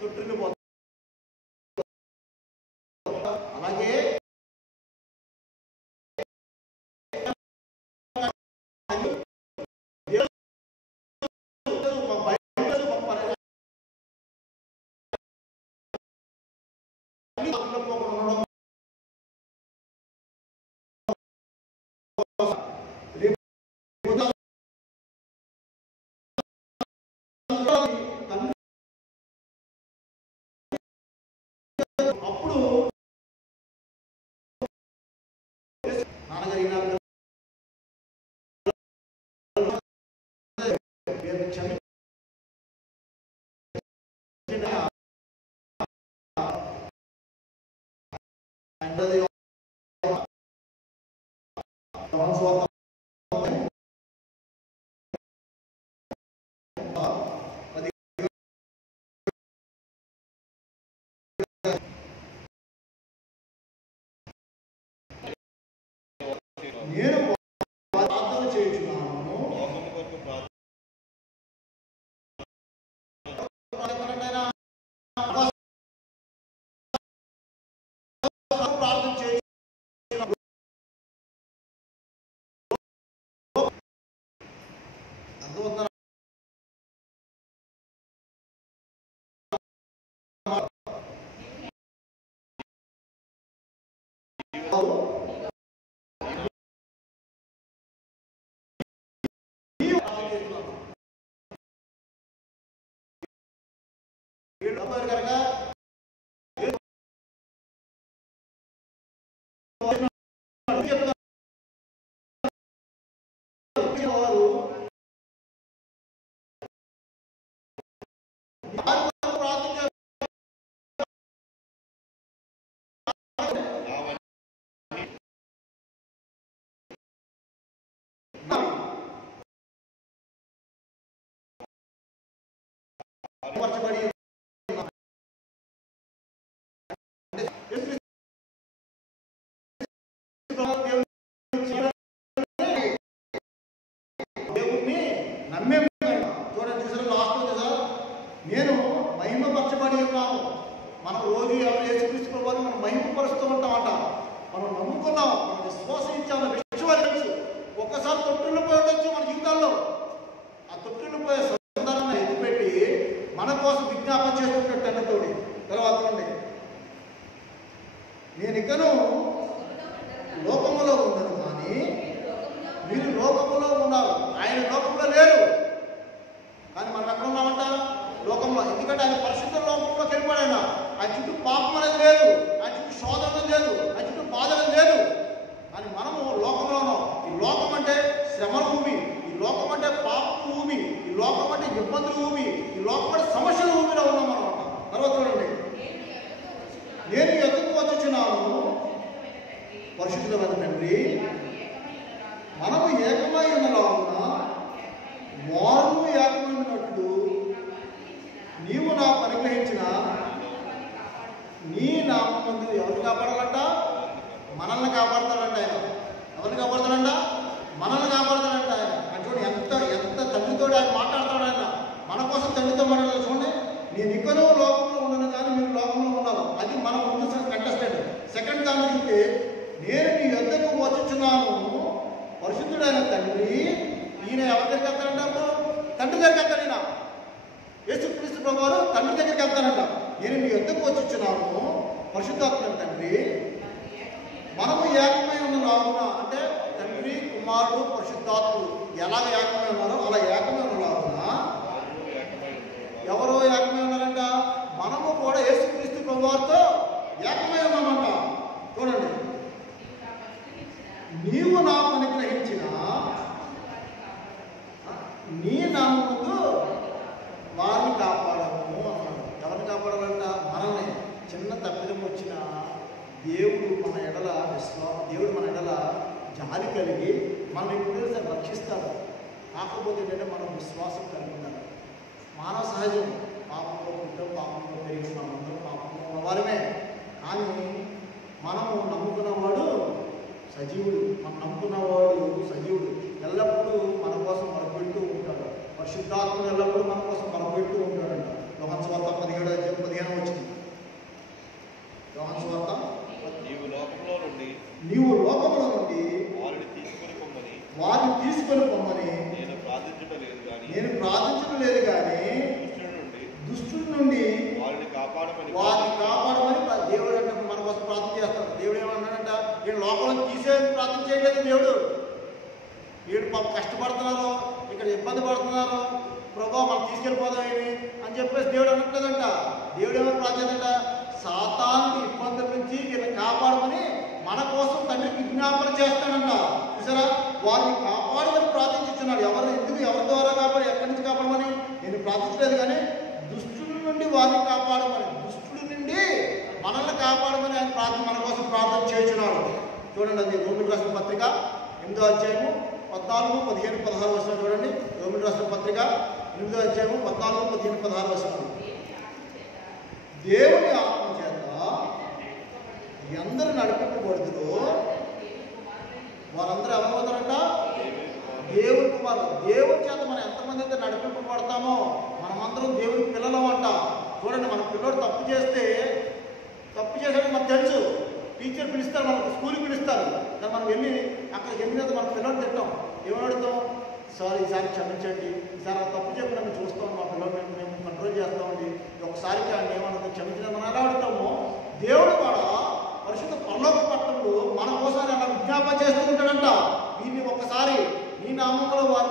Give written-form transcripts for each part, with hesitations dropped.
తొట్టిల్లిపోతాం. అలాగే అప్పుడు నాన్నగారు నేను ప్రార్థన చేయించున్నాను. ప్రార్థన చేయించున్నాను. అర్థమవుతుందా? దేవుణ్ణి నమ్మే చూడండి, చూసారు లాస్ట్ కదా, నేను మహిమపరచబడి ఉన్నాను. మనం రోజు ఎవరు యేసుక్రీస్తు ప్రభువుని మనం మహిమపరుస్తూ ఉంటామంట. మనం నమ్ముకున్నాం, మనం విశ్వాసించాము, విశ్వాసం ఒక్కసారి తొట్టిల్లిపోయి ఉండొచ్చు మన జీవితాల్లో. ఆ తొట్టిల్లిపోయే సందర్భాన్ని ఎత్తిపెట్టి మన కోసం విజ్ఞాపన చేస్తుంటాడు తండ్రితోడి. తర్వాత నుండి నేను ఇకను లోకములో ఉండను, కానీ మీరు లోకములో ఉన్నారు. ఆయన లోకంలో లేరు, కానీ మనం ఎక్కడ ఉన్నామంట? లోకంలో. ఎందుకంటే ఆయన పరిశుద్ధ లోకంలోకి వెళ్ళిపోయాడు. ఆయన చుట్టూ పాపం అనేది లేదు, ఆయన చుట్టూ శోధన లేదు, ఆయన చుట్టూ బాధ లేదు. కానీ మనము లోకంలో ఉన్నాం. ఈ లోకం అంటే శ్రమల భూమి, ఈ లోకం అంటే పాప భూమి, ఈ లోకం అంటే ఇబ్బందుల భూమి, ఈ లోకం అంటే సమస్యల భూమిలో ఉన్నాం అనమాట. తర్వాత చూడండి, నేను ఎదుగు వచ్చుచున్నాను పరిశుద్ధమైన తండ్రి, మనము ఏకమై ఉన్నలాగున వారు ఏకమైనట్లు నీవు నాకు అనుగ్రహించిన నీ నామమందు ఎవరిని కాపాడాలంట? మనల్ని కాపాడతాడంట ఆయన. ఎవరిని కాపాడతాడంట? మనల్ని కాపాడతాడంట ఆయన. అని చూడండి, ఎంత తండ్రితో ఆయన మాట్లాడతాడు. ఆయన మన కోసం తండ్రితో మాట్లాడతాడు. చూడండి, నేను ఇకను లోకంలో ఉన్నాను, కానీ మీరు లోకంలో ఉన్నారు. అది మనం ముందు కంటెస్టెంట్. సెకండ్ దాన్ని చూస్తే, నేను నీ యొద్దకు వచ్చుచున్నాను పరిశుద్ధుడైన తండ్రి. ఈయన ఎవరి దగ్గరికి వెళ్తాడంట? తండ్రి దగ్గరికి వెళ్తాడు. ఈయన యేసుక్రీస్తు ప్రభువారు తండ్రి దగ్గరికి వెళ్తాడంట. నేను నీ యొద్దకు వచ్చుచున్నాను పరిశుద్ధాత్మ తండ్రి, మనము ఏకమై ఉన్న లాగున, అంటే తండ్రి కుమారుడు పరిశుద్ధాత్ముడు ఎలాగ ఏకమై ఉన్నారో అలా ఏకమై ఉన్న లాగున. ఎవరో ఏకమై ఉన్నారంట? మనము కూడా యేసుక్రీస్తు ప్రభువారితో ఏకమై ఉన్నామంట. చూడండి, నీవు నాకు అనుగ్రహించిన నీ నామముతో వారిని కాపాడము అన్నాడు. ఎవరిని కాపాడాలంట? మనల్ని. చిన్న తప్పిదం వచ్చిన దేవుడు మన ఎడల దేవుడు మన ఎడల జాలి కలిగి మనం ఇప్పుడు రక్షిస్తాడు. కాకపోతే ఏంటంటే మనం విశ్వాసం కలిగి ఉండాలి. మానవ సహజం, పాపంలో పుట్టాం, పాపంలో పెరిగి మనందరం పాపంలో ఉన్నవారమే. కానీ మనము నమ్ముకున్నవాడు సజీవుడు. మనం నమ్ముకున్నవాడు సజీవుడు. ఎల్లప్పుడూ మన కోసం మొరపెడుతూ ఉంటాడు. పరిశుద్ధాత్మను ఎల్లప్పుడూ మన కోసం మొరపెడుతూ ఉంటాడంట. యోహాను సువార్త 17:15 తీసుకొని పొమ్మని నేను ప్రార్థించడం లేదు కానీ దుష్టుడి నుండి వారిని కాపాడమని దేవుడు అంటే మన కోసం ప్రార్థన చేస్తాడు. దేవుడు ఏమన్నాడంట, వీడు లోపల తీసే ప్రార్థన చేయలేదు దేవుడు. వీడు పాప కష్టపడుతున్నారు, ఇక్కడ ఇబ్బంది పడుతున్నారు, ప్రభావ మనం తీసుకెళ్ళిపోదాం ఏమి అని చెప్పేసి దేవుడు అనట్లేదంట. దేవుడు ఏమో ప్రార్థించంట, సాతాను ఇబ్బందుల నుంచి వీళ్ళని కాపాడమని మన కోసం తండ్రికి విజ్ఞాపన చేస్తాడంట. చూసారా, వారిని కాపాడమని ప్రార్థించున్నాడు. ఎవరి ద్వారా కాపాడు, ఎక్కడి నుంచి కాపాడమని నేను ప్రార్థించలేదు కానీ దుష్టుడి నుండి వారిని కాపాడమని, దుష్టుడి నుండి మనల్ని కాపాడమని ఆయన మన కోసం ప్రార్థన చేస్తున్నాడు. చూడండి, అది రోమిలకు రాసిన పత్రిక 8వ అధ్యాయము 14, 15, 16 వచనం చూడండి. రోమిలకు రాసిన పత్రిక 8వ అధ్యాయము 14, 15, 16 వచనం. దేవుని ఆత్మ చేత ఎందరు నడిపింపబడుతుందో వారందరూ ఎవరవుతారంట, దేవుని కుమారులు. దేవుని చేత మనం ఎంతమంది అయితే నడిపింపబడతామో మనమందరం దేవుని పిల్లలం అంట. చూడండి, మన పిల్లడు తప్పు చేశాడని మనకు తెలుసు. టీచర్ పిలుస్తారు, మనకు స్కూల్కి పిలుస్తారు, కానీ మనం వెళ్ళి అక్కడికి వెళ్ళిన మన పిల్లలు తింటాం. ఏమని అడుగుతాం, సార్ ఈసారి క్షమించండి, ఈసారి తప్పు చెప్పిన మేము చూస్తాం, మా పిల్లలు మేము కంట్రోల్ చేస్తామండి, ఒకసారికి ఆయన ఏమన్నా క్షమించడం మనం ఎలా అడుగుతామో దేవుడు కూడా పరిశుద్ధ పరలోక పట్టణంలో మన కోసం అలా విజ్ఞాపన చేస్తూ ఉంటాడంట. వీరిని ఒకసారి నీ నామంలో వారు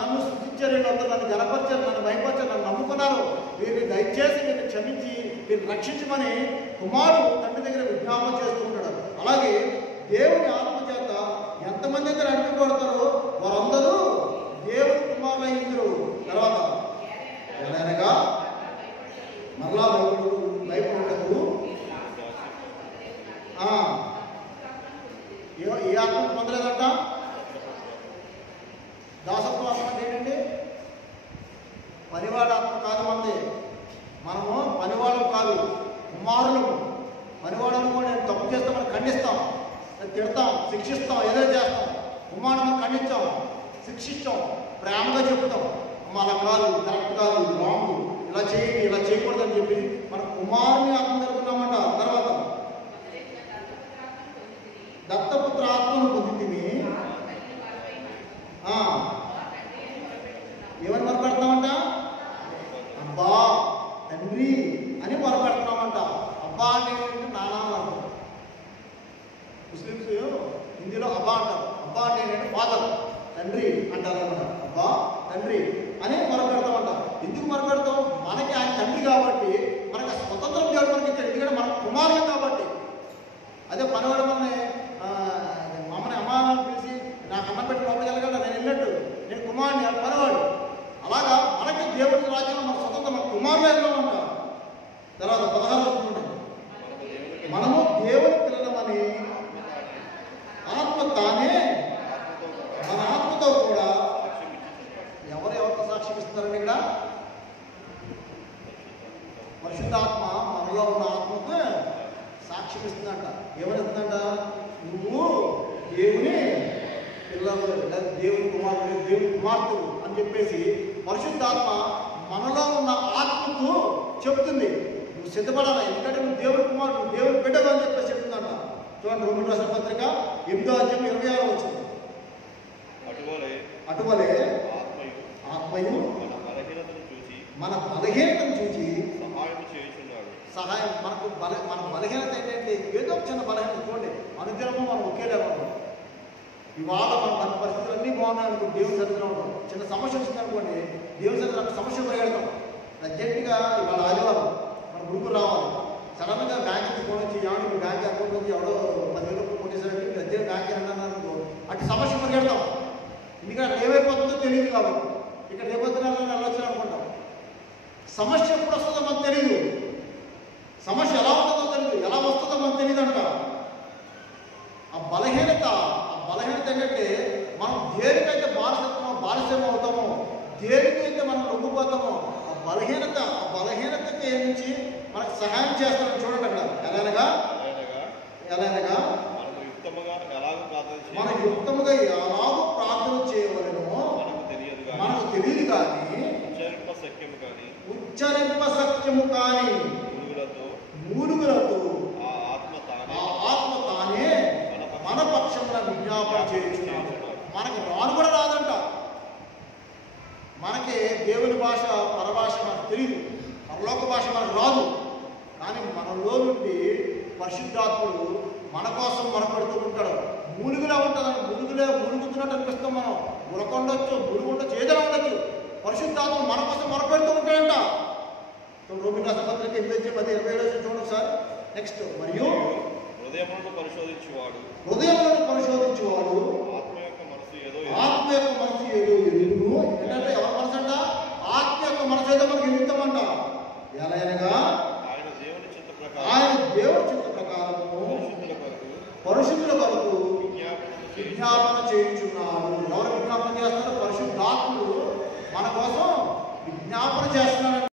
నన్ను సృష్టించారు, వీళ్ళందరూ నన్ను గణపరిచారు, నన్ను భయపరిచారు, నన్ను నమ్ముకున్నారు, వీరిని దయచేసి వీరిని క్షమించి వీరిని రక్షించమని కుమారుడు తండ్రి దగ్గర విజ్ఞాపన చేస్తూ ఉంటాడు. అలాగే దేవుని ఆత్మ చేత ఎంతమంది అయితే నడిపించబడతారో వారందరూ దేవుని కుమారులు అయ్యిందరు. తర్వాత ఎలాగనగా మరలా భయపడటకు ఏ ఆత్మ పొందలేదంట, దాసత్వ ఆత్మ ఏంటండి, పనివాళ్ళ ఆత్మ కాదు మంది. మనము పనివాళ్ళం కాదు, కుమారులము. పనివాళ్ళను కూడా నేను తప్పు చేస్తాం, మనం ఖండిస్తాం, తిడతాం, శిక్షిస్తాం, ఏదో చేస్తాం. కుమారుడు ఖండించాం, శిక్షిస్తాం, ప్రేమగా చెప్తాం, మన కాదు, కరెక్ట్ కాదు, రాంగ్, ఇలా చేయండి, ఇలా చేయకూడదని చెప్పి మన కుమారుని ఆత్మ జరుగుతున్నామంట. తర్వాత దత్తపుత్ర ఆత్మను పొందితిమి, ఏమని మొరపెడతామంట, అబ్బా తండ్రి అని మొరపెడుతున్నామంట. అబ్బా అంటే నానా అర్థం. ముస్లిమ్స్ హిందీలో అబ్బా అంటారు. అబ్బా అంటే ఏంటంటే ఫాదర్, తండ్రి అంటారు అనమాట. అబ్బా తండ్రి అని మొరపెడతామంట. ఎందుకు మొరపెడతాం, మనకి ఆయన తండ్రి కాబట్టి, మనకి స్వతంత్రం దేవుడు మనకి ఇచ్చాడు. ఎందుకంటే మన కుమారులు కాబట్టి. అదే పనివాడు మమ్మల్ని అమ్మానాన్ని పిలిచి నాకు అన్నం పెట్టి లోపలికి వెళ్ళగలరా, నేను వెళ్ళినట్టు, నేను కుమారుని, పనివాడు. అలాగా మనకి దేవుడి రాజ్యంలో మన స్వతంత్రం, మన కుమారులు వెళ్ళామంట. తర్వాత 16 మనము దేవుని పిల్లలమని ఆత్మ తానే మన ఆత్మతో కూడా ఎవరితో సాక్ష్యం ఇస్తున్నారని ఇక్కడ పరిశుద్ధాత్మ మనలో ఉన్న ఆత్మకు సాక్ష్యం ఇస్తుందంట. ఏమనిస్తుందంట, నువ్వు దేవుని పిల్లలు, దేవుని కుమారుడు, దేవుని కుమార్తెవు అని చెప్పేసి పరిశుద్ధాత్మ మనలో ఉన్న ఆత్మకు చెప్తుంది. నువ్వు సిద్ధపడాలి, ఎందుకంటే నువ్వు దేవుని కుమారుడు, నువ్వు దేవుని బిడ్డలు అని చెప్పేసి చెప్తుందంట. చూడండి, రోమిలకు రాసిన పత్రిక 8వ అధ్యాయం 26 వచ్చింది. అటువలే ఆత్మయు మన బలహీనతను చూసి సహాయం మన బలహీనత ఏంటంటే ఏదో ఒక చిన్న బలహీనత. చూడండి, అనుదినము మనం ఒకే లేకుండా ఇవాళ మన పరిస్థితులన్నీ బాగున్నాయి అనుకో, దేవుని సన్నిధిలో ఉంటాం. చిన్న సమస్య వచ్చింది అనుకోండి, దేవుని సన్నిధిలో సమస్య పరిగెడతాం. అర్జెంటుగా ఇవాళ ఆదివారం మన గురుకు రావాలి, సడన్గా బ్యాంక్కి ఫోన్ వచ్చి ఏమన్నా బ్యాంక్ అకౌంట్ నుంచి ఎవడో 10,000 రూపాయలు కొట్టేసరికి అర్జెంట్ బ్యాంక్ అన్నాను అనుకో, అటు సమస్య పరిగెడతాం. ఎందుకంటే ఏమైపోతుందో తెలియదు కాబట్టి. ఇక్కడ రేపొద్దున వెళ్ళొచ్చు అనుకుంటాం. సమస్య ఎప్పుడు వస్తుందో మనకు తెలియదు, సమస్య ఎలా ఉంటుందో తెలియదు, ఎలా వస్తుందో మనకు తెలియదు అంట. ఆ బలహీనత ఏంటంటే మనం దేనికైతే బానిసత్వం అవుతామో, దేనికైతే మనం లొంగిపోతామో ఆ బలహీనతకి నుంచి మనకు సహాయం చేస్తారని చూడండి అక్కడ. ఎలాగా మనం యుక్తముగా ఎలాగో ప్రార్థన చేయవలెనో మనకు తెలియదు కానీ ఉచ్చరింప సత్యము కానీ మూలుగులతో ఆ ఆత్మ తానే మన పక్షమున విజ్ఞాపన చేయుచున్నాడు. మనకు రాను కూడా రాదు పరలోక భాష మనకు రాదు, కానీ మనలో నుండి పరిశుద్ధాత్ముడు మన కోసం మొరపెడుతూ ఉంటాడు. మూలుగులా ఉంటుందని మునుగుతున్నట్టు అనిపిస్తాం మనం, మురకొండొచ్చు, మురుగు ఉండొచ్చు, ఏదైనా ఉండొచ్చు. పరిశుద్ధాత్మ మన కోసం మొరపెడుతూ ఉంటాడంట. రోమిల రాసిన పత్రిక 8:27 చూడండి సార్. నెక్స్ట్, మరియు హృదయములను పరిశోధించువాడు ఆత్మ యొక్క మనసు ఏదో ఎరుగును. ఏంటంటే ఎవరి మనసు అంట? ఆత్మ యొక్క మనసు ఏదో మనకు